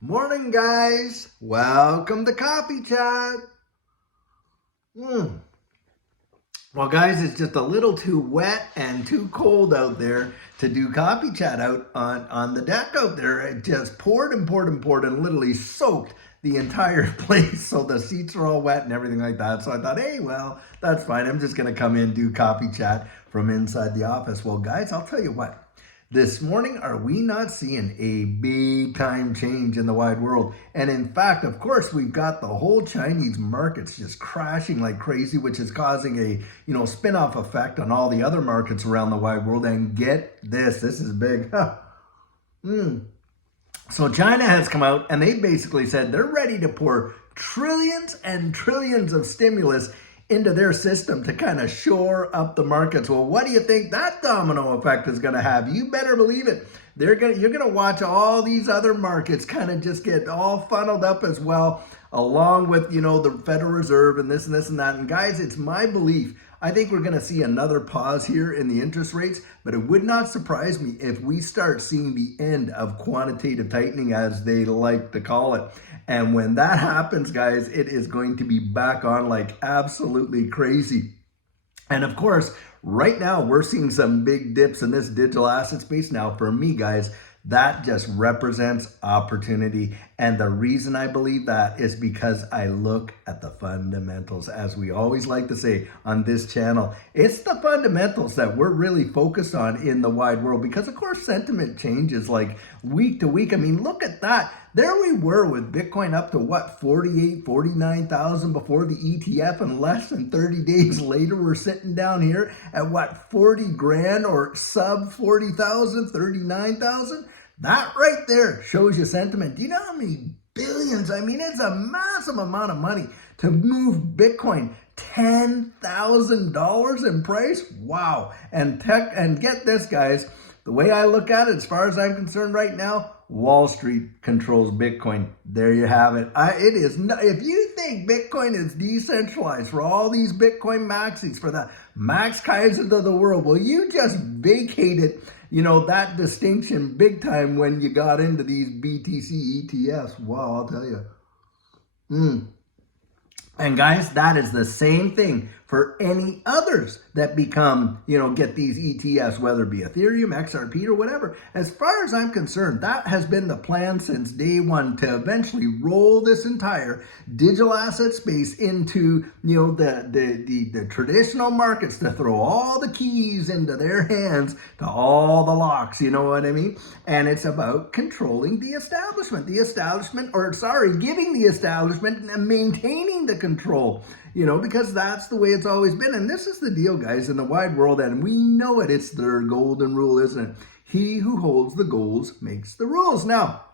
Morning, guys. Welcome to Coffee Chat. Well, guys, it's just a little too wet and too cold out there to do Coffee Chat out on the deck out there. It just poured and poured and poured and literally soaked the entire place. So the seats are all wet and everything like that. So I thought, hey, well, that's fine. I'm just going to come in and do Coffee Chat from inside the office. Well, guys, I'll tell you what. This morning, are we not seeing a big time change in the wide world? And in fact, of course, we've got the whole Chinese markets just crashing like crazy, which is causing a spin-off effect on all the other markets around the wide world. And get this is big. So China has come out and they basically said they're ready to pour trillions and trillions of stimulus into their system to kind of shore up the markets. Well, what do you think that domino effect is going to have? You better believe it. You're going to watch all these other markets kind of just get all funneled up as well, along with, the Federal Reserve and this and that. And guys, it's my belief. I think we're going to see another pause here in the interest rates, but it would not surprise me if we start seeing the end of quantitative tightening, as they like to call it. And when that happens, guys, it is going to be back on like absolutely crazy. And of course, right now we're seeing some big dips in this digital asset space. Now, for me, guys, that just represents opportunity. And the reason I believe that is because I look at the fundamentals. As we always like to say on this channel, it's the fundamentals that we're really focused on in the wide world, because of course sentiment changes like week to week. I mean, look at that. There we were with Bitcoin up to what, 48, 49,000 before the ETF, and less than 30 days later, we're sitting down here at what, 40 grand or sub 40,000, 39,000? That right there shows you sentiment. Do you know how many billions? I mean, it's a massive amount of money to move Bitcoin $10,000 in price. Wow. And get this, guys, the way I look at it, as far as I'm concerned right now, Wall Street controls Bitcoin. There you have it. It is not, if you think Bitcoin is decentralized for all these Bitcoin maxis, for the Max Kaisers of the world, well, you just vacated, that distinction big time when you got into these BTC ETFs. Wow, I'll tell you. And guys, that is the same thing for any others that become, get these ETFs, whether it be Ethereum, XRP, or whatever. As far as I'm concerned, that has been the plan since day one, to eventually roll this entire digital asset space into, the traditional markets, to throw all the keys into their hands to all the locks, you know what I mean? And it's about controlling the establishment, giving the establishment and maintaining the control, because that's the way it's always been. And this is the deal, guys, in the wide world, and we know it. It's their golden rule, isn't it? He who holds the goals makes the rules. Now,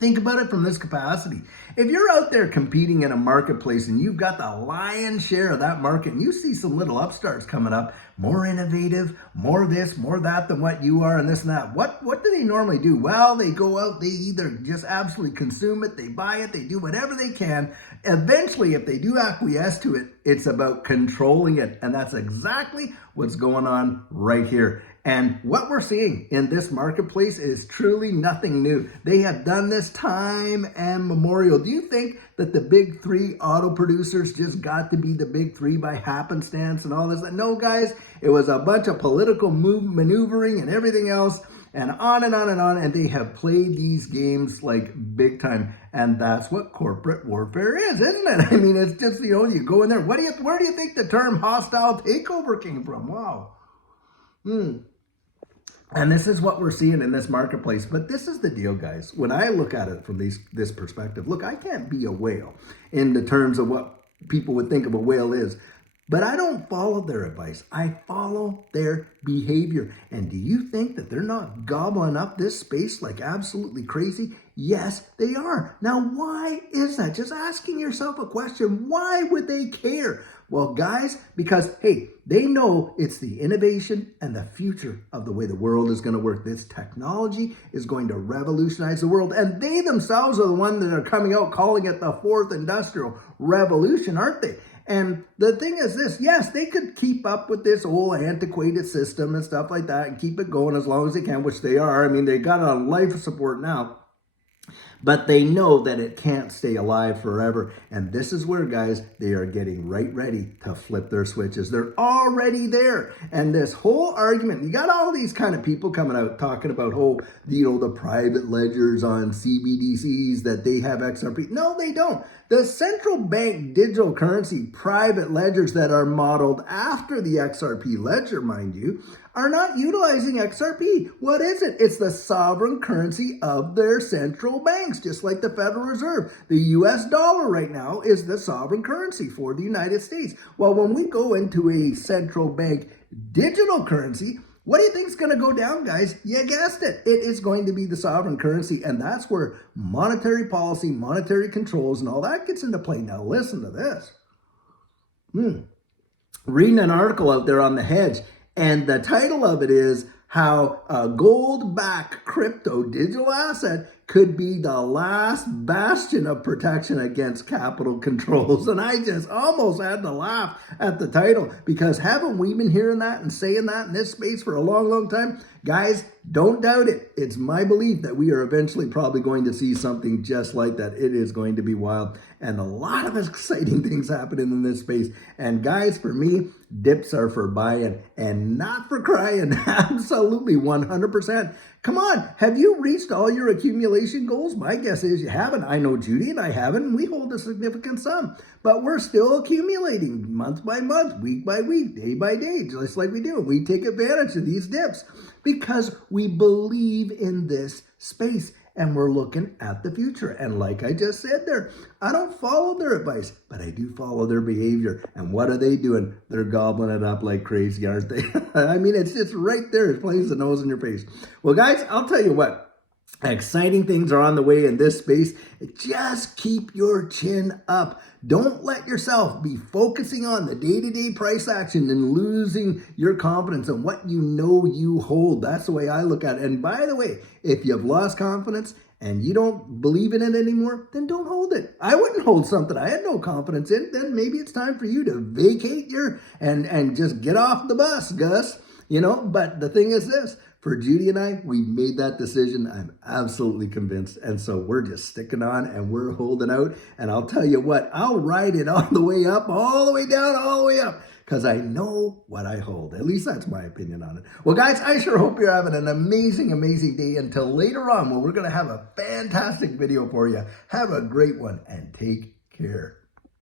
think about it from this capacity. If you're out there competing in a marketplace and you've got the lion's share of that market, and you see some little upstarts coming up, more innovative, more this, more that than what you are, and this and that, what do they normally do? Well, they go out, they either just absolutely consume it, they buy it, they do whatever they can. Eventually, if they do acquiesce to it, it's about controlling it. And that's exactly what's going on right here. And what we're seeing in this marketplace is truly nothing new. They have done this time and memorial. Do you think that the big three auto producers just got to be the big three by happenstance and all this? No, guys, it was a bunch of political maneuvering and everything else, and on and on and on. And they have played these games like big time. And that's what corporate warfare is, isn't it? I mean, it's just, you go in there. Where do you think the term hostile takeover came from? Wow. And this is what we're seeing in this marketplace. But this is the deal, guys. When I look at it from this perspective, look, I can't be a whale in the terms of what people would think of a whale is. But I don't follow their advice. I follow their behavior. And do you think that they're not gobbling up this space like absolutely crazy? Yes, they are. Now, why is that? Just asking yourself a question. Why would they care? Well, guys, because, hey, they know it's the innovation and the future of the way the world is going to work. This technology is going to revolutionize the world. And they themselves are the ones that are coming out calling it the fourth industrial revolution, aren't they? And the thing is this, yes, they could keep up with this old antiquated system and stuff like that and keep it going as long as they can, which they are. I mean, they got it on life support now. But they know that it can't stay alive forever. And this is where, guys, they are getting right ready to flip their switches. They're already there. And this whole argument, you got all these kind of people coming out talking about, oh, the private ledgers on CBDCs, that they have XRP. No, they don't. The central bank digital currency private ledgers that are modeled after the XRP ledger, mind you, are not utilizing XRP. What is it? It's the sovereign currency of their central banks, just like the Federal Reserve. The US dollar right now is the sovereign currency for the United States. Well, when we go into a central bank digital currency, what do you think is going to go down, guys? You guessed it. It is going to be the sovereign currency, and that's where monetary policy, monetary controls, and all that gets into play. Now, listen to this. Reading an article out there on the hedge, and the title of it is how a gold-backed crypto digital asset could be the last bastion of protection against capital controls. And I just almost had to laugh at the title, because haven't we been hearing that and saying that in this space for a long, long time? Guys, don't doubt it. It's my belief that we are eventually probably going to see something just like that. It is going to be wild, and a lot of exciting things happening in this space. And guys, for me, dips are for buying and not for crying. Absolutely, 100%. Come on, have you reached all your accumulation goals? My guess is you haven't. I know Judy and I haven't, and we hold a significant sum. But we're still accumulating month by month, week by week, day by day, just like we do. We take advantage of these dips because we believe in this space and we're looking at the future. And like I just said there, I don't follow their advice, but I do follow their behavior. And what are they doing? They're gobbling it up like crazy, aren't they? I mean, it's just right there. It's plain as the nose in your face. Well, guys, I'll tell you what. Exciting things are on the way in this space. Just keep your chin up. Don't let yourself be focusing on the day-to-day price action and losing your confidence in what you know you hold. That's the way I look at it. And by the way, if you've lost confidence and you don't believe in it anymore, then don't hold it. I wouldn't hold something I had no confidence in. Then maybe it's time for you to vacate your and just get off the bus, Gus. But the thing is this. For Judy and I, we made that decision. I'm absolutely convinced. And so we're just sticking on and we're holding out. And I'll tell you what, I'll ride it all the way up, all the way down, all the way up, because I know what I hold. At least that's my opinion on it. Well, guys, I sure hope you're having an amazing, amazing day until later on when we're going to have a fantastic video for you. Have a great one and take care.